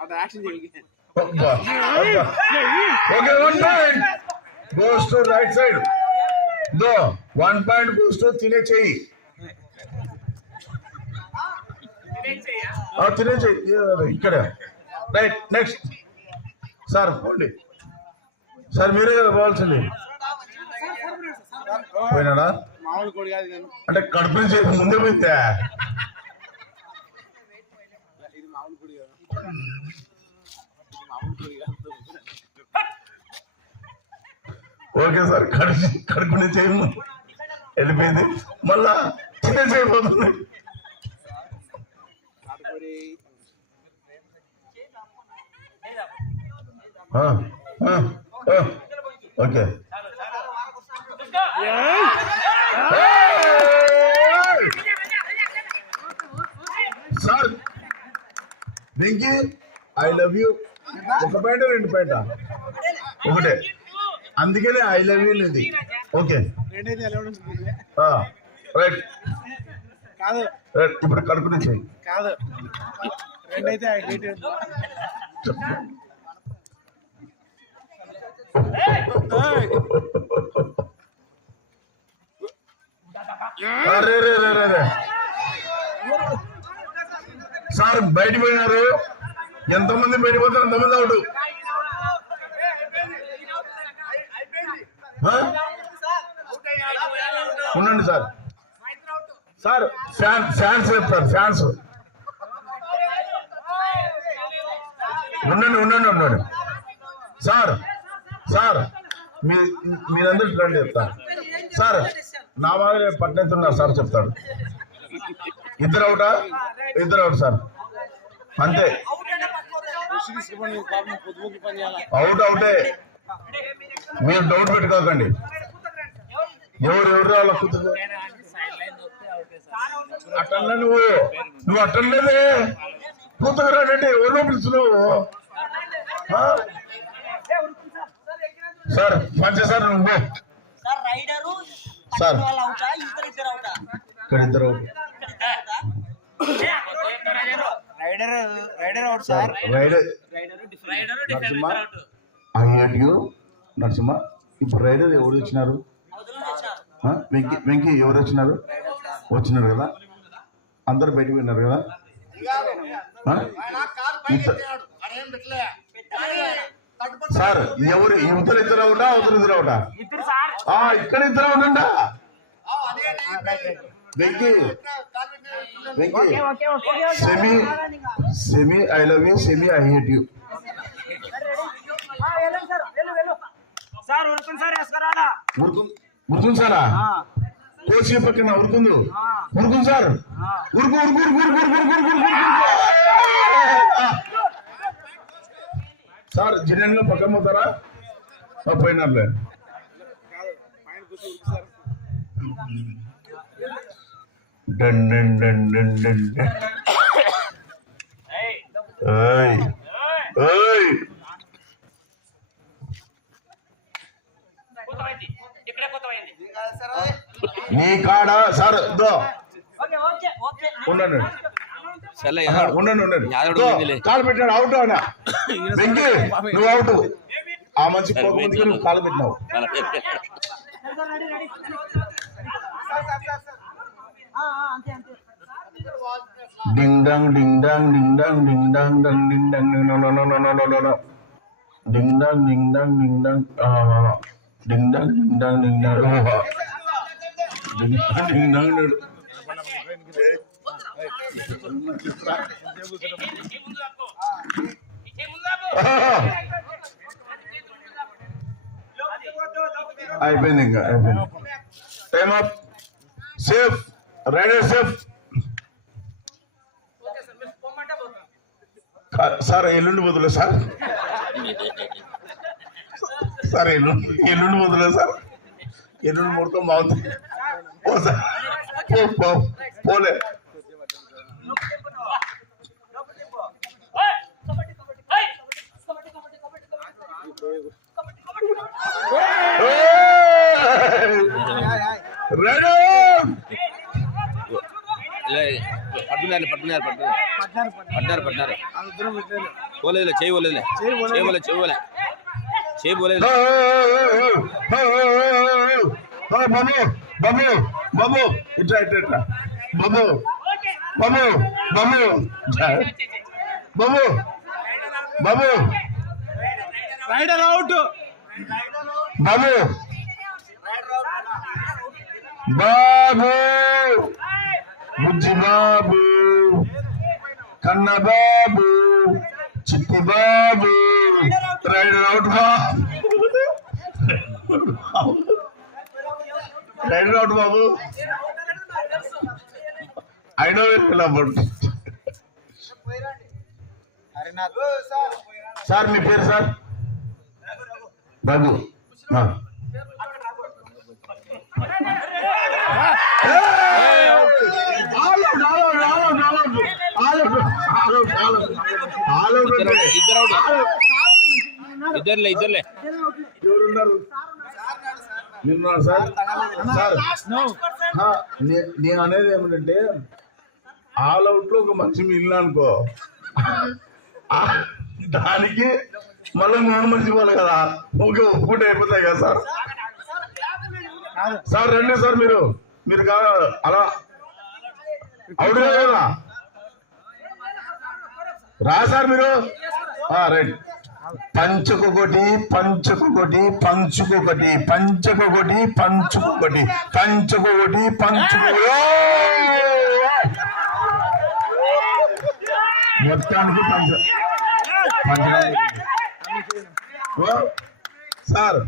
Okay, 1 point goes to right side. No, 1 point goes to Tine Chai. Tine Chai. Yeah, right, next. Sir, only. Sir, మీరే కదా పోవాల్సింది. పోయినాడా అంటే కడుపు నుంచి ముందే పోయిందా? ఓకే సార్, కడుపు నుంచి వెళ్ళిపోయింది, మళ్ళా చిన్న చేయబోతుంది. Okay sir, Venky I love you. 1 point 2 point? ఒకటే, అందుకనే ఐ లవ్ యూ లేదు. Okay right. ఇప్పుడు కడుపు నుంచి కాదు, రెండైతే సార్ బయట పోయినారు. ఎంతమంది బయట పోతారు అంతమంది అవుట్. ఉండండి సార్. సార్ ఫ్యాన్స్ చెప్తారు, ఫ్యాన్స్ ఉండండి. సార్ మీరందరూ రండి చెప్తారు. సార్ నా మాదిరి పట్టణతున్నారు సార్ చెప్తాడు. ఇద్దరు అవుట్ సార్, అంతే. అవుటే. మీరు డౌట్ పెట్టుకోకండి. ఎవరు వాళ్ళ కూతురు అట్టన్నా నువ్వు అట్టలేదే కూతురు రాడండి. ఎవరో పిలుస్తున్నావు సార్. మంచి సార్ నువ్వు సార్ ఇక్కడ ఇద్దరు నరసింహ. ఇప్పుడు రైడర్ ఎవరు వచ్చినారు? వెంకీ ఎవరు వచ్చినారు కదా, అందరు బయటకు పోయినారు కదా. సార్ ఎవరు ఇద్దరు అవుటా, ఇద్దరు అవుటా? ఇక్కడ ఇద్దరు అవునండా. Venky Sammy I love you, Sammy I hate you. ఉరుకుని సారా? కోసి పక్కన ఉరుకుని సార్. సార్ జిన్నెల్లో పక్కన పోతారా? పోయినారులే. నీ కాడ సార్ ఉండండి. కాలు పెట్టినాడు, అవుట్ అనా? వెంకీ నువ్వు అవుట్. ఆ మంచి పోకముందుకి నువ్వు కాలు పెట్టినావు. డింగ్ డంగ్ డింగ్ డంగ్ డింగ్ డంగ్ డింగ్ డంగ్ డంగ్ డింగ్ డంగ్ డింగ్ డంగ్ డింగ్ డంగ్ డింగ్ డంగ్ డింగ్ డంగ్ డింగ్ డంగ్ డింగ్ డంగ్ డింగ్ డంగ్. అయిపోయింది, ఇంకా అయిపోయింది. Time up. Safe, rider safe. Sir ఎల్లుండి పోతులే సార్. ఎల్లుండి పోతులే సార్. ఎల్లుండి మొత్తం బాగుంది. పో సార్, పోలే. పట్టున్నారు పోలేదులే చేయి పోలేదులే చేయి పోలేదు బాబు బాబు బాబు ఇట్లా ఇట్లా ఇట్లా బాబు బాబు బాబు బాబు బాబు రైడర్ అవుట్ బాబు బాబు బుజ్జి బాబు కన్న బాబు చిట్టి బాబు రైడర్ అవుట్ రైడర్ అవుట్ బాబు I know it about sir మీ పేరు సార్ బాబు ఇద్దరులే ఎవరున్నారు మీరున్నారు సార్ సార్ నేను అనేది ఏమిటంటే ఆల్ అవుట్ లో ఒక మంచి మిగిలిన అనుకో దానికి మళ్ళీ మూడు మంచి ఇవ్వాలి కదా ఒక్కటి అయిపోతాయి కదా సార్ సార్ రండి సార్ మీరు కాదు అలా అవుట్ కదా రా సార్ మీరు రైట్ పంచుకొకటి పంచుకొకటి పంచుకొకటి పంచుకొకటి పంచుకొకటి పంచుకొకటి పంచుకొకటి మొత్తానికి సార్